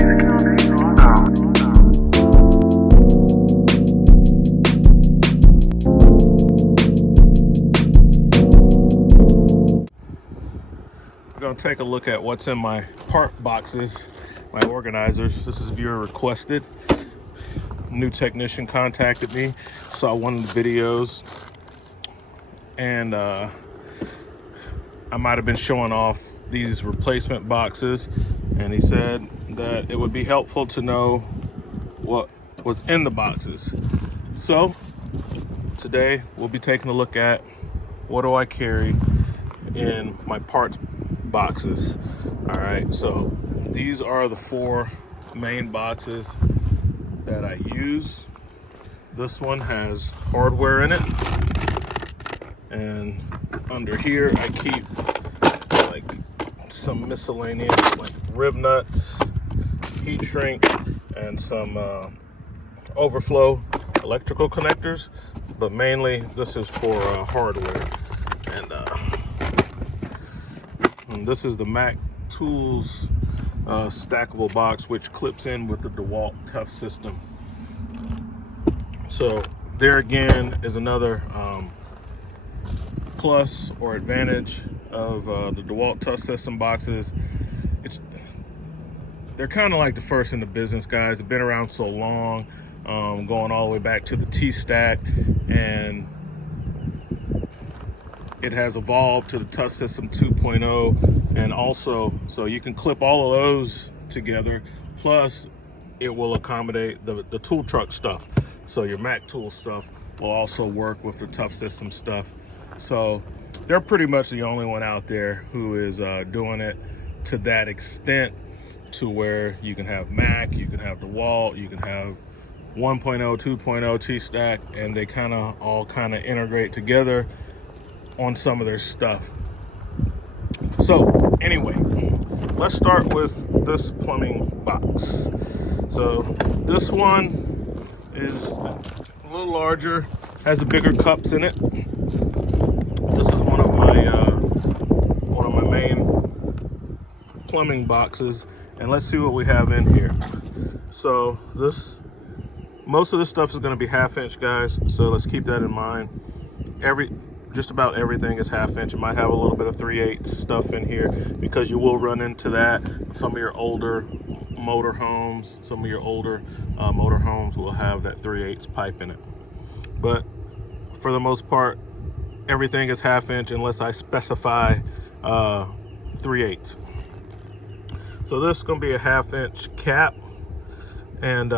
We're going to take a look at what's in my part boxes, my organizers. This is viewer requested. New technician contacted me, saw one of the videos, and I might have been showing off these replacement boxes, and he said that it would be helpful to know what was in the boxes. So today we'll be taking a look at what do I carry in my parts boxes. All right, so these are the 4 main boxes that I use. This one has hardware in it, and under here I keep like some miscellaneous like rib nuts, heat shrink, and some overflow electrical connectors, but mainly this is for hardware. And this is the Mac Tools stackable box, which clips in with the DeWalt TECHS system. So there again is another plus or advantage of the DeWalt TECHS system boxes. They're kind of like the first in the business, guys. They've been around so long, going all the way back to the T-Stack, and it has evolved to the TECHS system 2.0, and also so you can clip all of those together, plus it will accommodate the tool truck stuff. So your Mac tool stuff will also work with the TECHS system stuff. So they're pretty much the only one out there who is doing it to that extent, to where you can have Mac, you can have DeWalt, you can have 1.0, 2.0 T-Stack, and they all integrate together on some of their stuff. So anyway, let's start with this plumbing box. So this one is a little larger, has the bigger cups in it. This is one of my main plumbing boxes, and let's see what we have in here. So most of this stuff is going to be 1/2 inch, guys, so let's keep that in mind. Just about everything is 1/2 inch. You might have a little bit of 3/8 stuff in here, because you will run into that. Some of your older motorhomes, will have that 3/8 pipe in it. But for the most part, everything is 1/2 inch unless I specify 3/8. So this is going to be a 1/2 inch cap, and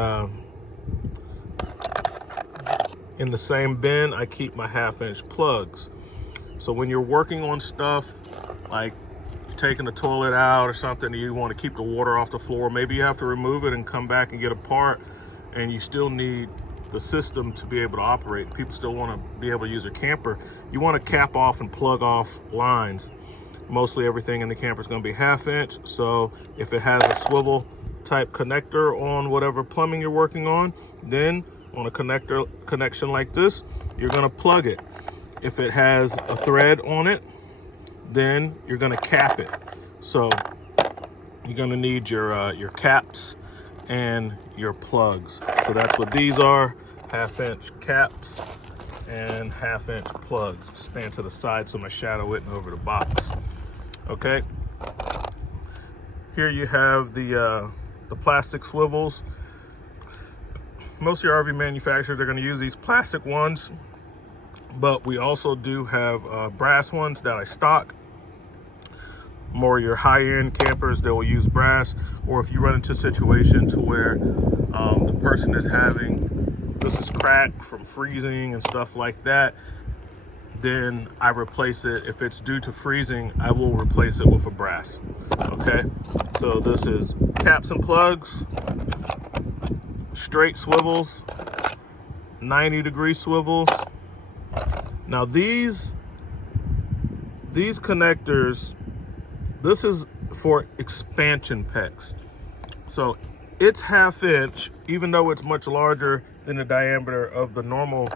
in the same bin I keep my 1/2 inch plugs. So when you're working on stuff like taking the toilet out or something, you want to keep the water off the floor, maybe you have to remove it and come back and get a part, and you still need the system to be able to operate. People still want to be able to use their camper. You want to cap off and plug off lines. Mostly everything in the camper is going to be 1/2 inch. So if it has a swivel type connector on whatever plumbing you're working on, then on a connection like this, you're going to plug it. If it has a thread on it, then you're going to cap it. So you're going to need your caps and your plugs. So that's what these are: 1/2 inch caps and 1/2 inch plugs. Stand to the side so my shadow isn't over the box. Okay. Here you have the plastic swivels. Most of your RV manufacturers are going to use these plastic ones, but we also do have brass ones that I stock. More your high-end campers, they will use brass, or if you run into a situation to where the person is this is cracked from freezing and stuff like that, then I replace it. If it's due to freezing, I will replace it with a brass. Okay, so this is caps and plugs, straight swivels, 90-degree swivels. Now these connectors, this is for expansion PECs. So it's 1/2 inch, even though it's much larger than the diameter of the normal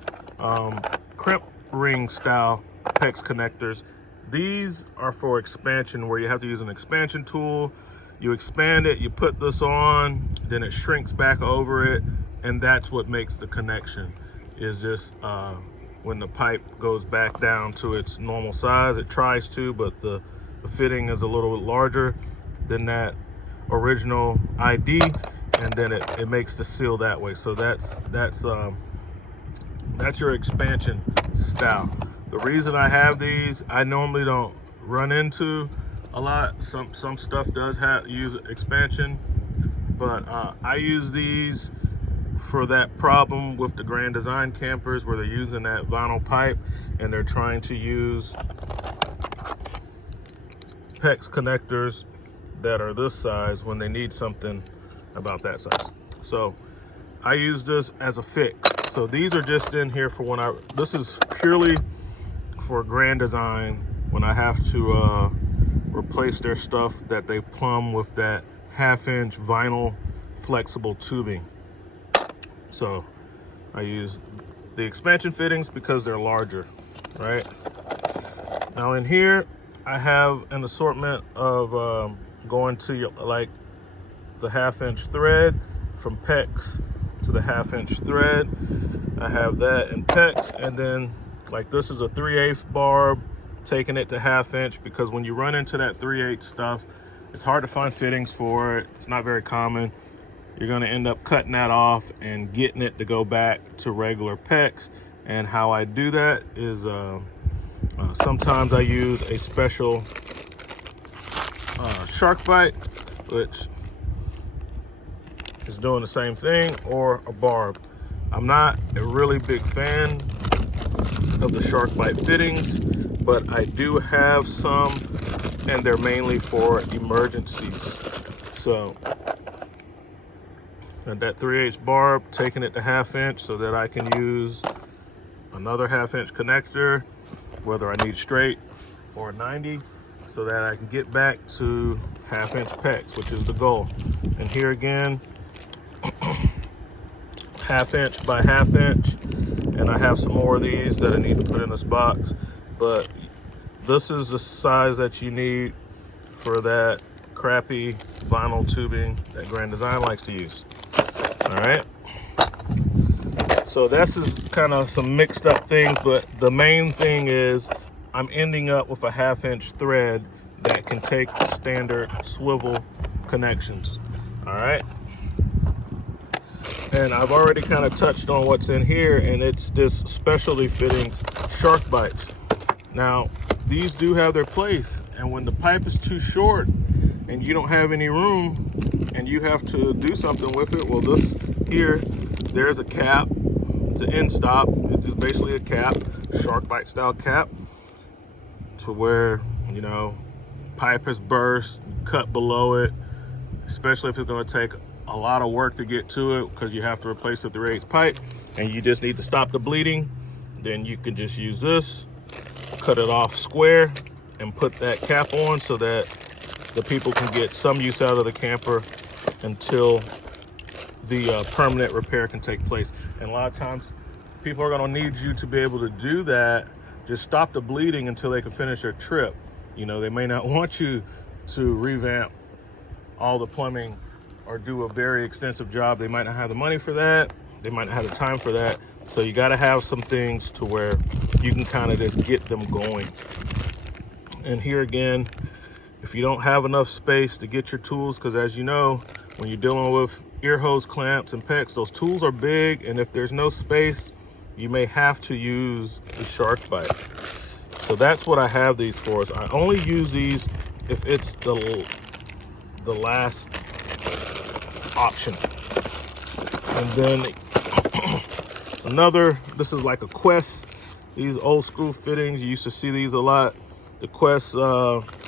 crimp ring style PECs connectors. These are for expansion, where you have to use an expansion tool. You expand it, you put this on, then it shrinks back over it, and that's what makes the connection. Is just when the pipe goes back down to its normal size, it tries to, but the fitting is a little bit larger than that original ID, and then it makes the seal that way. So that's your expansion style. The reason I have these, I normally don't run into a lot. Some stuff does use expansion, but I use these for that problem with the Grand Design campers where they're using that vinyl pipe and they're trying to use PECS connectors that are this size when they need something about that size. So I use this as a fix. So these are just in here for when this is purely for Grand Design when I have to replace their stuff that they plumb with that 1/2-inch vinyl flexible tubing. So I use the expansion fittings because they're larger, right? Now in here, I have an assortment of going to like the 1/2-inch thread from PECS to the 1/2-inch thread. I have that in PECS, and then like this is a 3/8 barb, taking it to 1/2-inch because when you run into that 3/8 stuff, it's hard to find fittings for it. It's not very common. You're gonna end up cutting that off and getting it to go back to regular PECS. And how I do that is sometimes I use a special shark bite, which is doing the same thing, or a barb. I'm not a really big fan of the shark bite fittings, but I do have some, and they're mainly for emergencies. So, and that 3/8 barb, taking it to 1/2-inch so that I can use another 1/2-inch connector, whether I need straight or 90, so that I can get back to 1/2-inch PECS, which is the goal. And here again, 1/2-inch by 1/2-inch, and I have some more of these that I need to put in this box, but this is the size that you need for that crappy vinyl tubing that Grand Design likes to use. All right, so this is kind of some mixed up things, but the main thing is I'm ending up with a 1/2-inch thread that can take standard swivel connections. All right, and I've already kind of touched on what's in here, and it's this specialty fittings shark bites. Now these do have their place, and when the pipe is too short and you don't have any room and you have to do something with it, well, this here, there's a cap. It's an end stop. It's just basically a cap, shark bite style cap, to where, you know, pipe has burst, cut below it, especially if it's going to take a lot of work to get to it because you have to replace the 3/8 pipe and you just need to stop the bleeding. Then you can just use this, cut it off square, and put that cap on so that the people can get some use out of the camper until the permanent repair can take place. And a lot of times people are going to need you to be able to do that. Just stop the bleeding until they can finish their trip. You know, they may not want you to revamp all the plumbing or do a very extensive job. They might not have the money for that. They might not have the time for that. So you got to have some things to where you can kind of just get them going. And here again, if you don't have enough space to get your tools, because as you know, when you're dealing with ear hose clamps and PECS, those tools are big, and if there's no space, you may have to use the shark bite. So that's what I have these for. Is I only use these if it's the last option. And then this is like a Quest. These old school fittings, you used to see these a lot. The Quest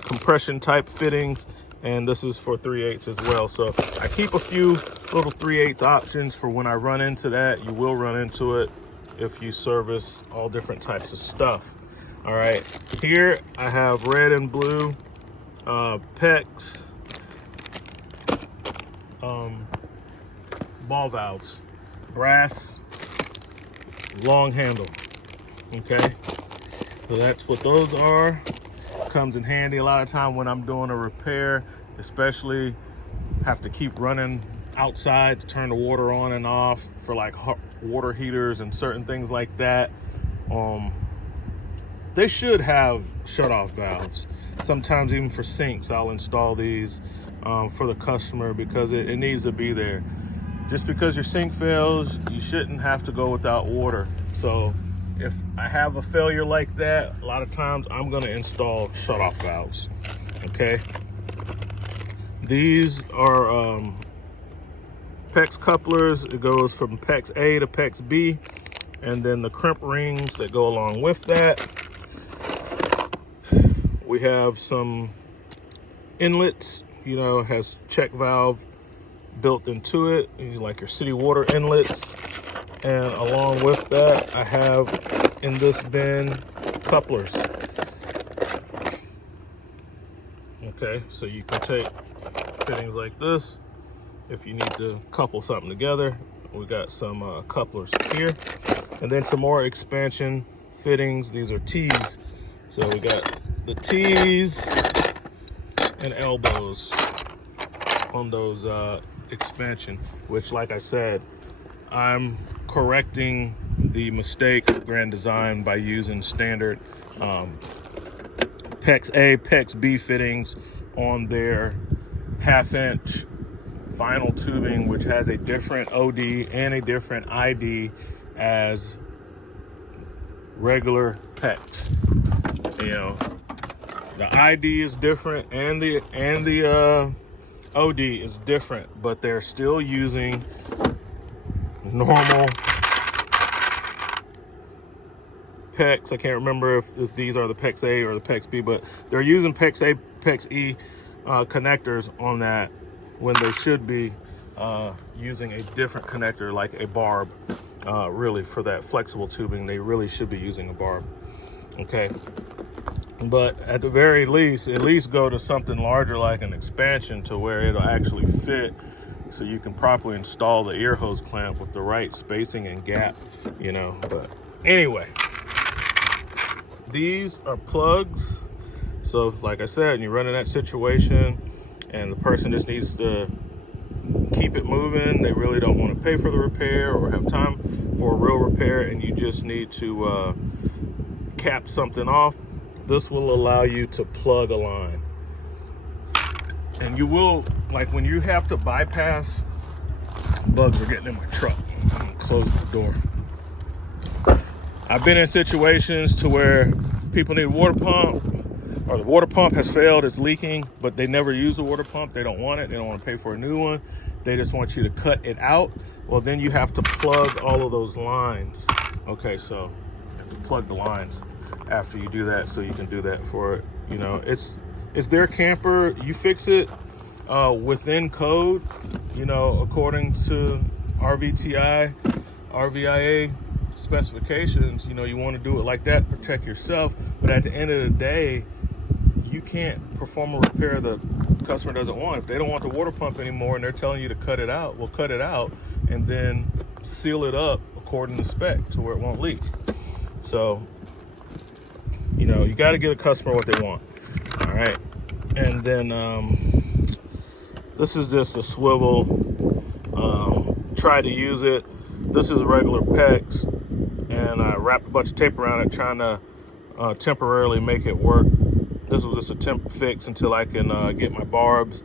compression type fittings, and this is for 3/8 as well. So I keep a few little 3/8 options for when I run into that. You will run into it if you service all different types of stuff. All right, here I have red and blue PECS ball valves, brass, long handle. Okay, so that's what those are. Comes in handy a lot of time when I'm doing a repair especially have to keep running outside to turn the water on and off for like hot water heaters and certain things like that. They should have shut-off valves. Sometimes even for sinks, I'll install these for the customer because it needs to be there. Just because your sink fails, you shouldn't have to go without water. So if I have a failure like that, a lot of times I'm gonna install shut-off valves, okay? These are PECS couplers. It goes from PECS A to PECS B, and then the crimp rings that go along with that. We have some inlets, you know, has check valve built into it, like your city water inlets. And along with that, I have in this bin couplers. Okay, so you can take fittings like this if you need to couple something together. We got some couplers here, and then some more expansion fittings. These are T's. So we got the T's and elbows on those expansion, which, like I said, I'm correcting the mistake of Grand Design by using standard PECS A, PECS B fittings on their 1/2 inch vinyl tubing, which has a different OD and a different ID as regular PECS. You know, the ID is different and the OD is different, but they're still using normal PECS. I can't remember if these are the PECS A or the PECS B, but they're using PECS A, PECS E connectors on that when they should be using a different connector, like a barb. Really, for that flexible tubing, they really should be using a barb. Okay, but at the very least, at least go to something larger like an expansion to where it'll actually fit, so you can properly install the ear hose clamp with the right spacing and gap, you know. But anyway, these are plugs. So like I said, you run in that situation and the person just needs to keep it moving. They really don't want to pay for the repair or have time for a real repair, and you just need to cap something off. This will allow you to plug a line. And you will, like when you have to bypass, bugs are getting in my truck. I'm gonna close the door. I've been in situations to where people need a water pump, or the water pump has failed, it's leaking, but they never use the water pump. They don't want it. They don't want to pay for a new one. They just want you to cut it out. Well, then you have to plug all of those lines. Okay, so you have to plug the lines after you do that, so you can do that for it. You know, it's their camper. You fix it within code, you know, according to RVTI, RVIA specifications. You know, you want to do it like that, protect yourself. But at the end of the day, you can't perform a repair the customer doesn't want. If they don't want the water pump anymore and they're telling you to cut it out, well, cut it out and then seal it up according to spec to where it won't leak. So, you know, you got to get a customer what they want. All right. And then this is just a swivel. Try to use it. This is regular PECS, and I wrapped a bunch of tape around it trying to temporarily make it work. This was just a temp fix until I can get my barbs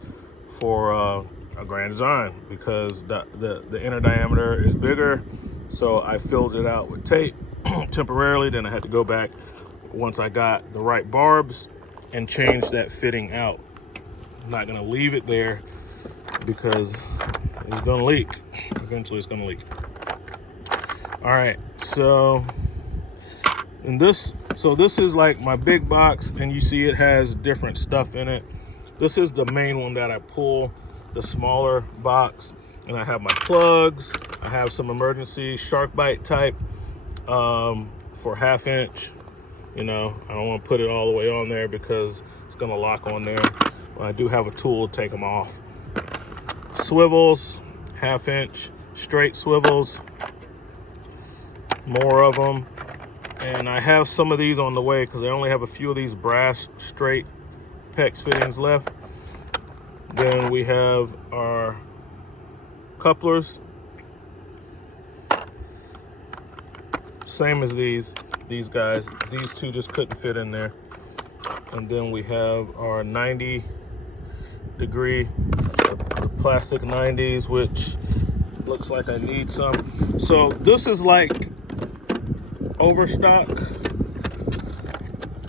for a Grand Design, because the inner diameter is bigger. So I filled it out with tape temporarily. Then I had to go back once I got the right barbs and change that fitting out. I'm not gonna leave it there because it's gonna leak. Eventually it's gonna leak. All right, so this is like my big box, and you see it has different stuff in it. This is the main one that I pull, the smaller box, and I have my plugs. I have some emergency shark bite type for 1/2 inch. You know, I don't want to put it all the way on there because it's gonna lock on there. But I do have a tool to take them off. Swivels, 1/2 inch straight swivels, more of them. And I have some of these on the way because I only have a few of these brass straight PECS fittings left. Then we have our couplers, same as these guys. These two just couldn't fit in there. And then we have our 90-degree plastic 90s, which looks like I need some. So this is like overstock,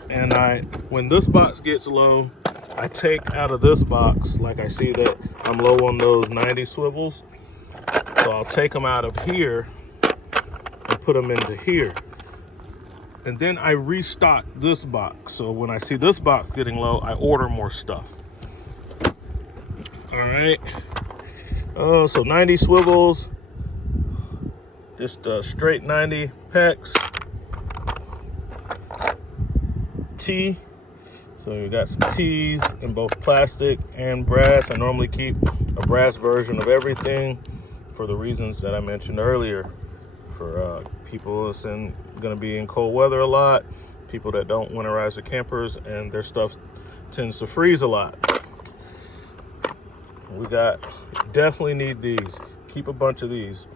and when this box gets low, I take out of this box, like I see that I'm low on those 90 swivels, so I'll take them out of here and put them into here, and then I restock this box. So when I see this box getting low, I order more stuff. All right. Oh, so 90 swivels, just straight 90 PECS T. So you got some T's in both plastic and brass. I normally keep a brass version of everything for the reasons that I mentioned earlier. For people that's going to be in cold weather a lot, people that don't winterize their campers and their stuff tends to freeze a lot. We definitely need these. Keep a bunch of these,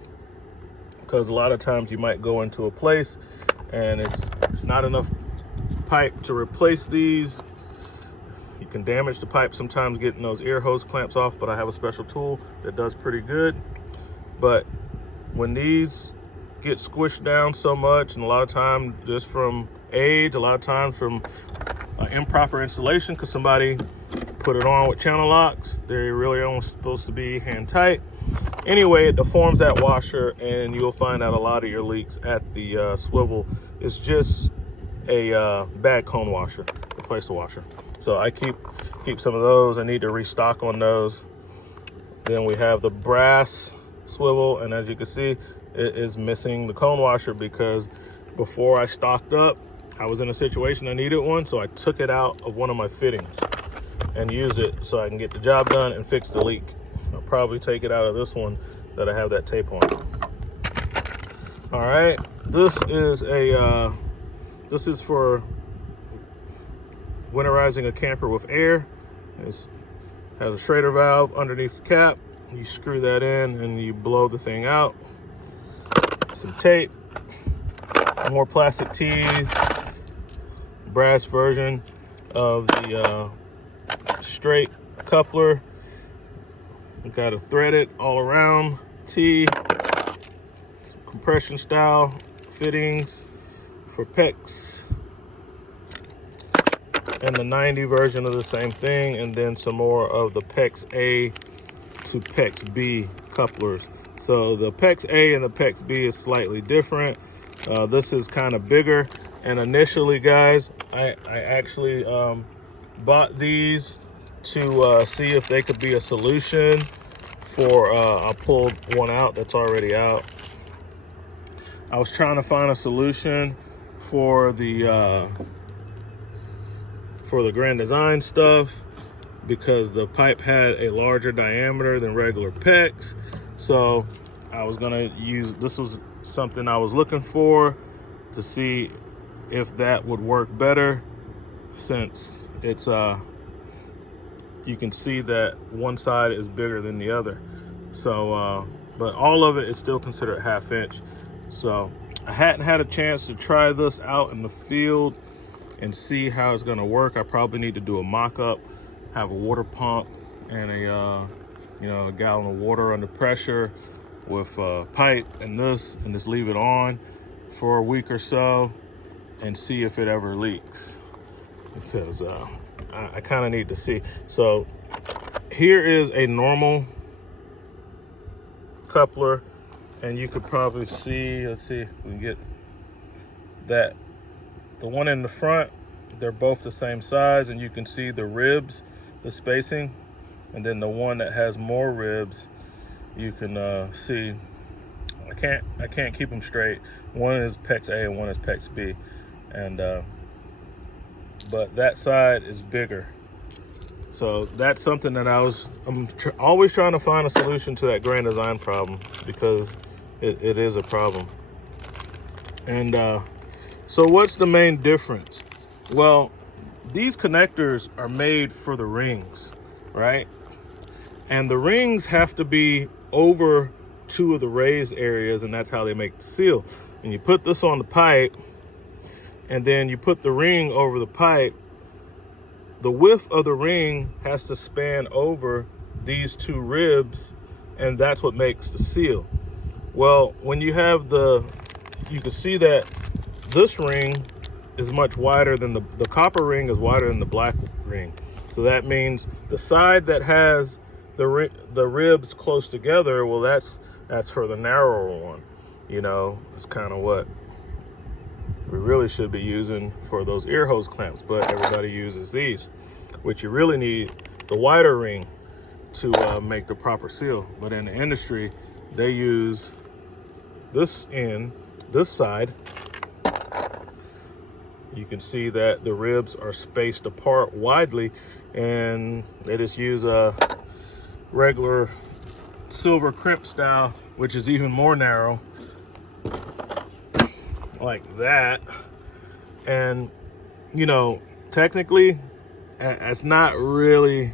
because a lot of times you might go into a place and it's not enough pipe to replace these. You can damage the pipe sometimes getting those air hose clamps off, but I have a special tool that does pretty good. But when these get squished down so much, and a lot of time just from age, a lot of times from improper installation, because somebody put it on with channel locks, they're really only supposed to be hand tight. Anyway, it deforms that washer, and you'll find out a lot of your leaks at the swivel is just a bad cone washer, replace the washer. So I keep some of those. I need to restock on those. Then we have the brass swivel, and as you can see, it is missing the cone washer, because before I stocked up, I was in a situation I needed one, so I took it out of one of my fittings and used it so I can get the job done and fix the leak. I'll probably take it out of this one that I have that tape on. All right, this is for winterizing a camper with air. It has a Schrader valve underneath the cap. You screw that in and you blow the thing out. Some tape, more plastic tees, brass version of the straight coupler. We got to thread it all around T. Some compression style fittings for PECS, and the 90 version of the same thing, and then some more of the PECS A to PECS B couplers. So the PECS A and the PECS B is slightly different. This is kind of bigger, and initially, guys, I actually bought these to see if they could be a solution for, I pulled one out that's already out. I was trying to find a solution for the Grand Design stuff, because the pipe had a larger diameter than regular PECS. So I was gonna use, this was something I was looking for to see if that would work better, since it's you can see that one side is bigger than the other. So but all of it is still considered 1/2 inch. So I hadn't had a chance to try this out in the field and see how it's gonna work. I probably need to do a mock-up, have a water pump and a gallon of water under pressure with pipe and this, and just leave it on for a week or so and see if it ever leaks, because I kind of need to see. So here is a normal coupler, and you could probably see, let's see if we can get that. The one in the front, they're both the same size, and you can see the ribs, the spacing. And then the one that has more ribs, you can see, I can't keep them straight. One is PECS A and one is PECS B. And but that side is bigger. So that's something that I'm always trying to find a solution to that Grand Design problem, because it is a problem. And so what's the main difference? Well, these connectors are made for the rings, right? And the rings have to be over 2 of the raised areas, and that's how they make the seal. And you put this on the pipe, and then you put the ring over the pipe. The width of the ring has to span over these 2 ribs, and that's what makes the seal. Well, when you have you can see that this ring is much wider than the copper ring is wider than the black ring. So that means the side that has the ribs close together, well, that's for the narrower one. You know, it's kind of what we really should be using for those ear hose clamps, but everybody uses these, which you really need the wider ring to make the proper seal. But in the industry, they use this side. You can see that the ribs are spaced apart widely, and they just use a regular silver crimp style, which is even more narrow, like that. And you know, technically it's not really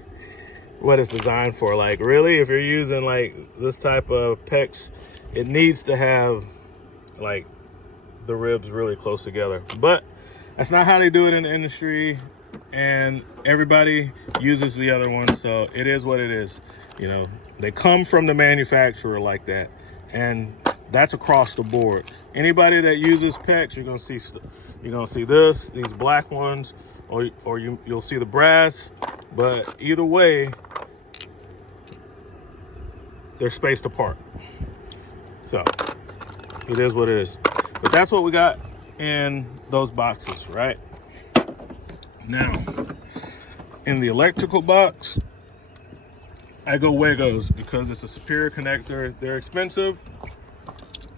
what it's designed for. Like, really, if you're using like this type of PECS, it needs to have like the ribs really close together. But that's not how they do it in the industry, and everybody uses the other one, so it is what it is. You know, they come from the manufacturer like that, and that's across the board. Anybody that uses PECS, you're gonna see these black ones, or you'll see the brass. But either way, they're spaced apart. So it is what it is. But that's what we got in those boxes, right? Now, in the electrical box, I go Wagos because it's a superior connector. They're expensive,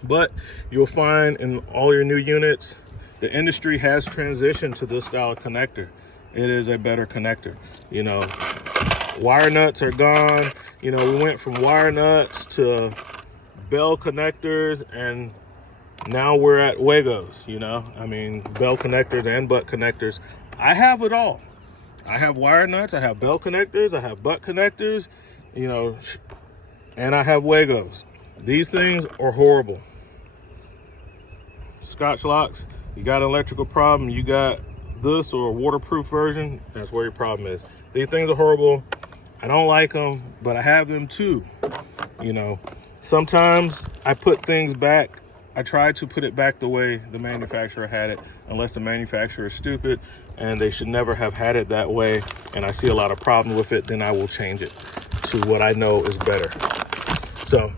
but you'll find in all your new units, the industry has transitioned to this style of connector. It is a better connector. You know, wire nuts are gone. You know, we went from wire nuts to bell connectors, and now we're at Wagos. You know, I mean, bell connectors and butt connectors. I have it all. I have wire nuts, I have bell connectors, I have butt connectors, you know, and I have Wagos. These things are horrible. Scotch locks, you got an electrical problem, you got this or a waterproof version, that's where your problem is. These things are horrible. I don't like them, but I have them too. You know, sometimes I put things back. I try to put it back the way the manufacturer had it, unless the manufacturer is stupid and they should never have had it that way, and I see a lot of problems with it, then I will change it to what I know is better. So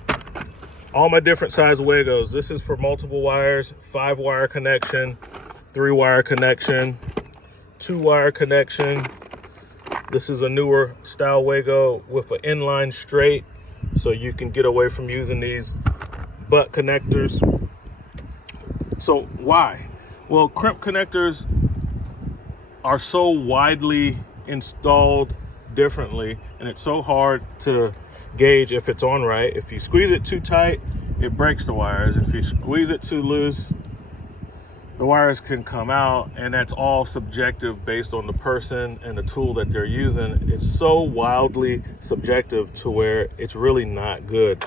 all my different size Wagos, this is for multiple wires, 5-wire connection, 3-wire connection, 2-wire connection. This is a newer style Wago with an inline straight, so you can get away from using these butt connectors. So why? Well, crimp connectors are so widely installed differently, and it's so hard to gauge if it's on right. If you squeeze it too tight, it breaks the wires. If you squeeze it too loose, the wires can come out, and that's all subjective based on the person and the tool that they're using. It's so wildly subjective to where it's really not good.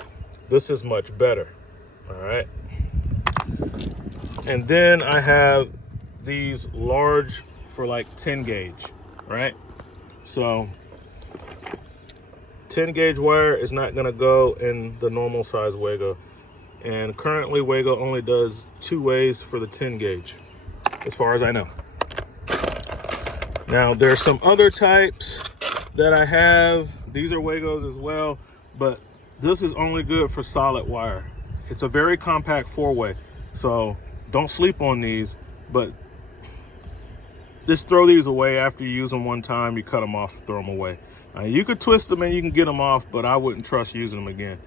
This is much better, all right? And then I have these large for like 10 gauge, right? So 10 gauge wire is not gonna go in the normal size Wago. And currently Wago only does 2 ways for the 10 gauge, as far as I know. Now there's some other types that I have. These are Wagos as well, but this is only good for solid wire. It's a very compact 4-way, so don't sleep on these, but just throw these away after you use them one time. You cut them off, throw them away. You could twist them and you can get them off, but I wouldn't trust using them again.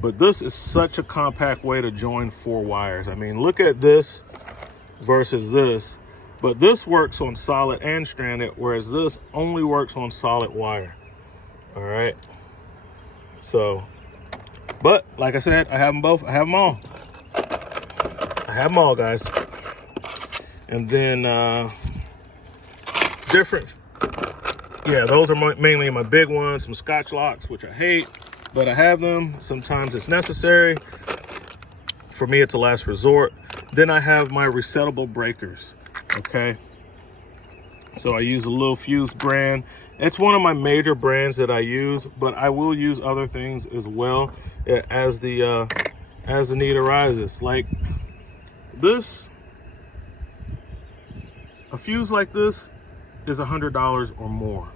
But this is such a compact way to join 4 wires. I mean, look at this versus this, but this works on solid and stranded, whereas this only works on solid wire. All right. So, but like I said, I have them both. I have them all. I have them all, guys. And then different yeah, those are mainly my big ones. Some Scotch locks, which I hate, but I have them. Sometimes it's necessary. For me, it's a last resort. Then I have my resettable breakers, okay? So I use a Little Fuse brand. It's one of my major brands that I use, but I will use other things as well as the need arises. Like this, a fuse like this is $100 or more.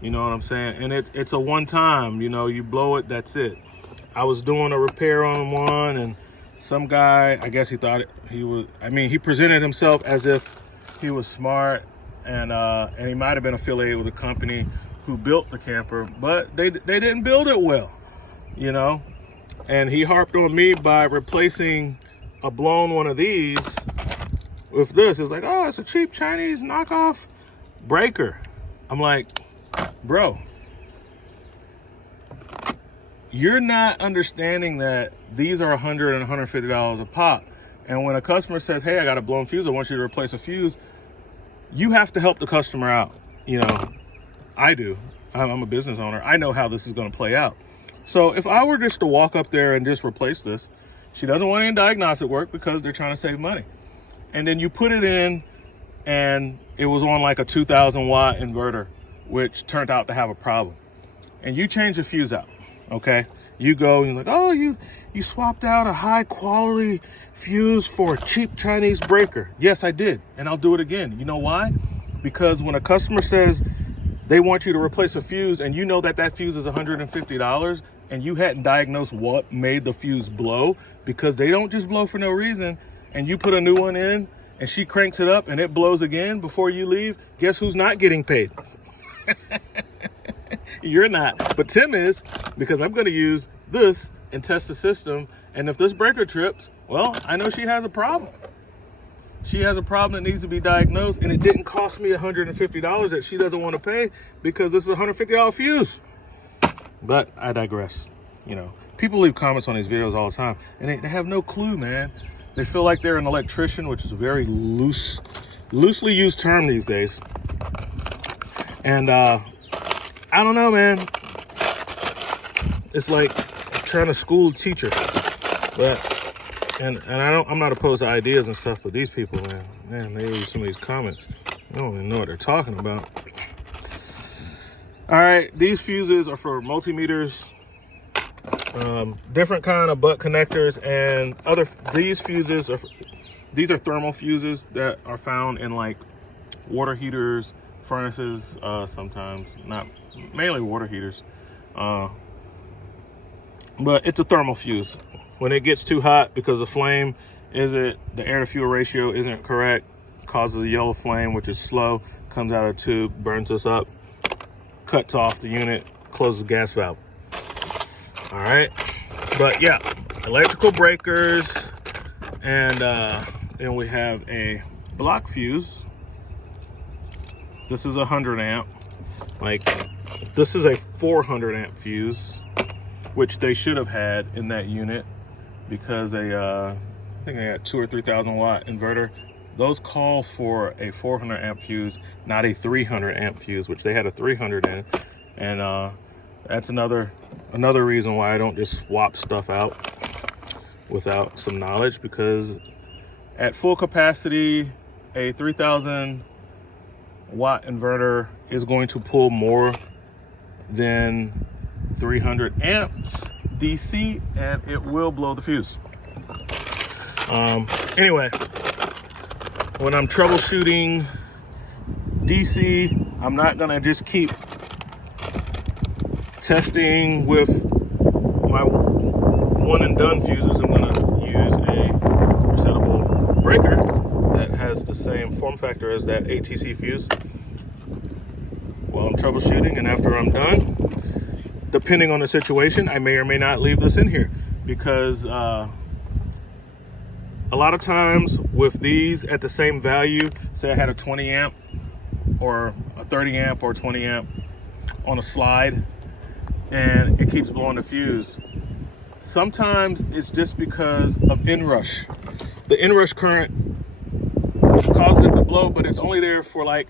You know what I'm saying? And it's a one-time, you know, you blow it, that's it. I was doing a repair on one, and some guy, I guess he thought he was, I mean, he presented himself as if he was smart, and he might have been affiliated with a company who built the camper, but they didn't build it well, you know? And he harped on me by replacing a blown one of these with this. It's like, oh, it's a cheap Chinese knockoff breaker. I'm like, bro, you're not understanding that these are $100 and $150 a pop. And when a customer says, hey, I got a blown fuse, I want you to replace a fuse, you have to help the customer out. You know, I do. I'm a business owner. I know how this is going to play out. So if I were just to walk up there and just replace this, she doesn't want any diagnostic work because they're trying to save money. And then you put it in, and it was on like a 2,000 watt inverter, which turned out to have a problem. And you change the fuse out, okay? You go and you're like, oh, you swapped out a high quality fuse for a cheap Chinese breaker. Yes, I did, and I'll do it again. You know why? Because when a customer says they want you to replace a fuse, and you know that that fuse is $150, and you hadn't diagnosed what made the fuse blow, because they don't just blow for no reason, and you put a new one in, and she cranks it up, and it blows again before you leave, guess who's not getting paid? You're not, but Tim is, because I'm going to use this and test the system, and if this breaker trips, well, I know she has a problem. She has a problem that needs to be diagnosed, and it didn't cost me $150 that she doesn't want to pay because this is a $150 fuse. But I digress. You know, people leave comments on these videos all the time, and they have no clue, man. They feel like they're an electrician, which is a very loosely used term these days. And I don't know, man. It's like trying to school a teacher. But I'm not opposed to ideas and stuff, but these people, man, they leave some of these comments. I don't even know what they're talking about. All right, these fuses are for multimeters, different kind of butt connectors, and these are thermal fuses that are found in like water heaters, furnaces, sometimes, not mainly water heaters, but it's a thermal fuse. When it gets too hot because the flame the air to fuel ratio isn't correct, causes a yellow flame, which is slow, comes out of the tube, burns us up, cuts off the unit, closes the gas valve. All right, but yeah, electrical breakers, and then we have a block fuse. This is 100 amp. Like, this is a 400 amp fuse, which they should have had in that unit, because I think they got 2,000 or 3,000 watt inverter. Those call for a 400 amp fuse, not a 300 amp fuse, which they had a 300 in. And that's another reason why I don't just swap stuff out without some knowledge, because at full capacity, a 3,000 watt inverter is going to pull more than 300 amps DC, and it will blow the fuse. Anyway, when I'm troubleshooting DC, I'm not gonna just keep testing with my one and done fuses. I'm gonna use a resettable breaker that has the same form factor as that ATC fuse while I'm troubleshooting, and after I'm done, depending on the situation, I may or may not leave this in here, because a lot of times with these at the same value, say I had a 20 amp or a 30 amp or 20 amp on a slide, and it keeps blowing the fuse. Sometimes it's just because of inrush. The inrush current causes it to blow, but it's only there for like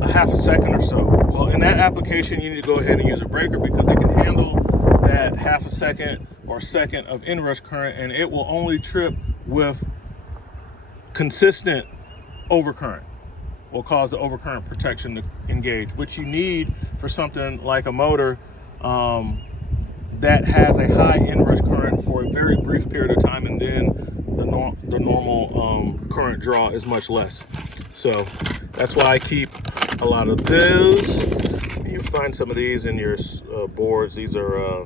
a half a second or so. Well, in that application, you need to go ahead and use a breaker because it can handle that half a second or second of inrush current, and it will only trip with consistent overcurrent. Will cause the overcurrent protection to engage, which you need for something like a motor that has a high inrush current for a very brief period of time, and then the normal current draw is much less. So that's why I keep a lot of those. You find some of these in your boards. These are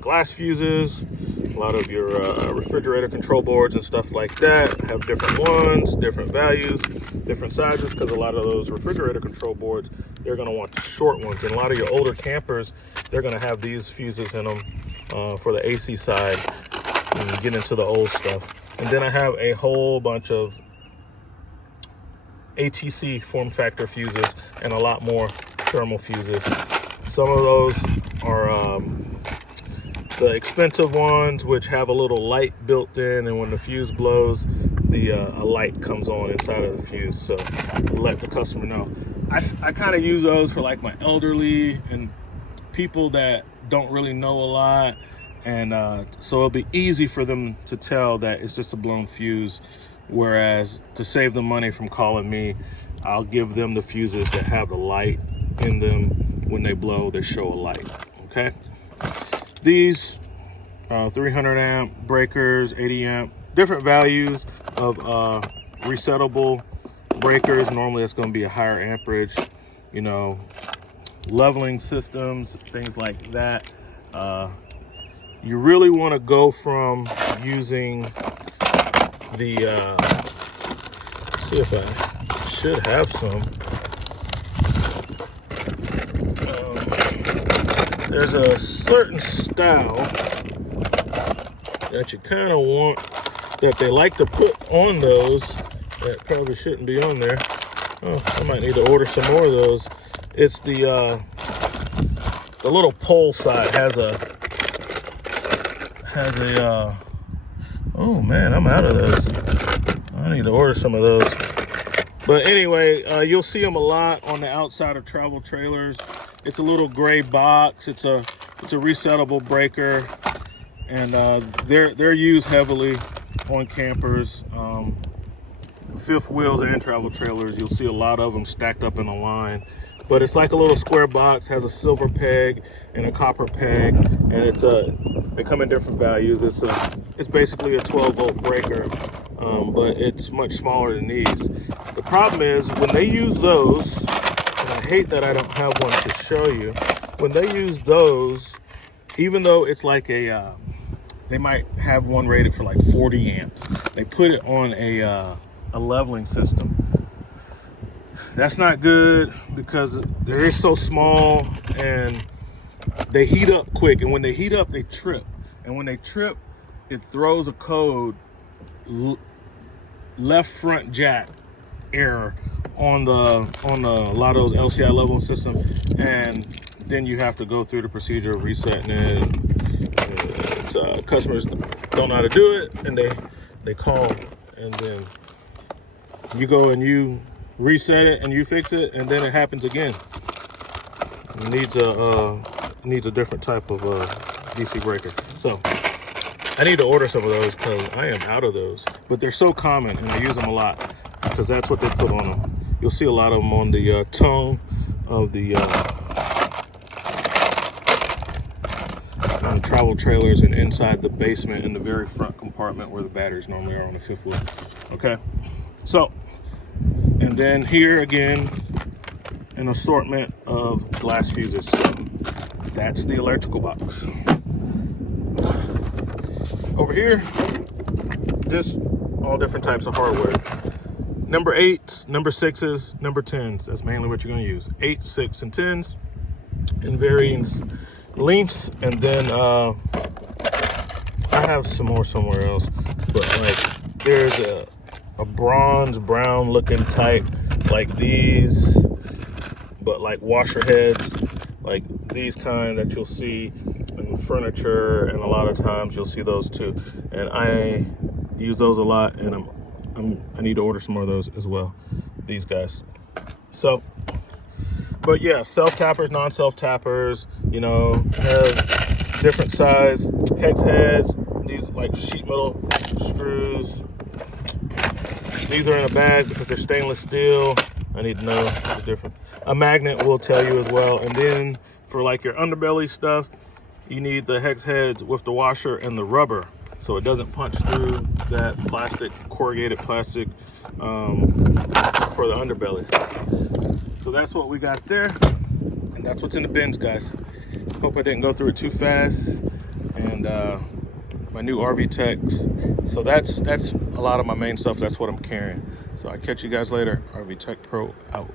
glass fuses. A lot of your refrigerator control boards and stuff like that have different ones, different values, different sizes, because a lot of those refrigerator control boards, they're going to want the short ones. And a lot of your older campers, they're going to have these fuses in them for the AC side and get into the old stuff. And then I have a whole bunch of ATC form factor fuses and a lot more thermal fuses. Some of those are the expensive ones, which have a little light built in, and when the fuse blows, a light comes on inside of the fuse, so let the customer know. I kind of use those for like my elderly and people that don't really know a lot, and so it'll be easy for them to tell that it's just a blown fuse, whereas to save them money from calling me, I'll give them the fuses that have the light in them. When they blow, they show a light. Okay, these 300 amp breakers, 80 amp, different values of resettable breakers. Normally it's going to be a higher amperage, you know, leveling systems, things like that. You really want to go from using the see if I should have some. There's a certain style that you kind of want, that they like to put on those, that probably shouldn't be on there. Oh, I might need to order some more of those. It's the little pole side has a oh man, I'm out of those. I need to order some of those. But anyway, you'll see them a lot on the outside of travel trailers. It's a little gray box. It's a resettable breaker, and they're used heavily on campers, fifth wheels and travel trailers. You'll see a lot of them stacked up in a line. But it's like a little square box, has a silver peg and a copper peg, and they come in different values. It's basically a 12-volt breaker, but it's much smaller than these. The problem is when they use those, and I hate that I don't have one to show you, when they use those, even though it's like they might have one rated for like 40 amps, they put it on a leveling system. That's not good because they're so small and they heat up quick, and when they heat up, they trip. And when they trip, it throws a code left front jack error on a lot of those LCI leveling systems, and then you have to go through the procedure of resetting it. Customers don't know how to do it, and they call, and then you go and you reset it and you fix it, and then it happens again. It needs a different type of DC breaker. So I need to order some of those because I am out of those, but they're so common and I use them a lot because that's what they put on them. You'll see a lot of them on the tone of the travel trailers and inside the basement in the very front compartment where the batteries normally are on the fifth wheel. Okay, so, and then here again, an assortment of glass fuses. So that's the electrical box. Over here, this all different types of hardware. Number 8s, number 6s, number 10s. That's mainly what you're going to use. 8, 6, and 10s in varying lengths. And then I have some more somewhere else. But like there's a bronze brown looking type like these, but like washer heads, like these kind that you'll see in furniture, and a lot of times you'll see those too. And I use those a lot, and I need to order some more of those as well, these guys. So But yeah, self tappers, non-self tappers, you know, have different size hex heads. These like sheet metal screws. These are in a bag because they're stainless steel. I need to know the difference. A magnet will tell you as well. And then for like your underbelly stuff, you need the hex heads with the washer and the rubber, so it doesn't punch through that plastic, corrugated plastic for the underbellies. So that's what we got there, and that's what's in the bins, guys. Hope I didn't go through it too fast. And my new RV TECHS. So that's a lot of my main stuff. That's what I'm carrying. So I catch you guys later. RV Tech Pro out.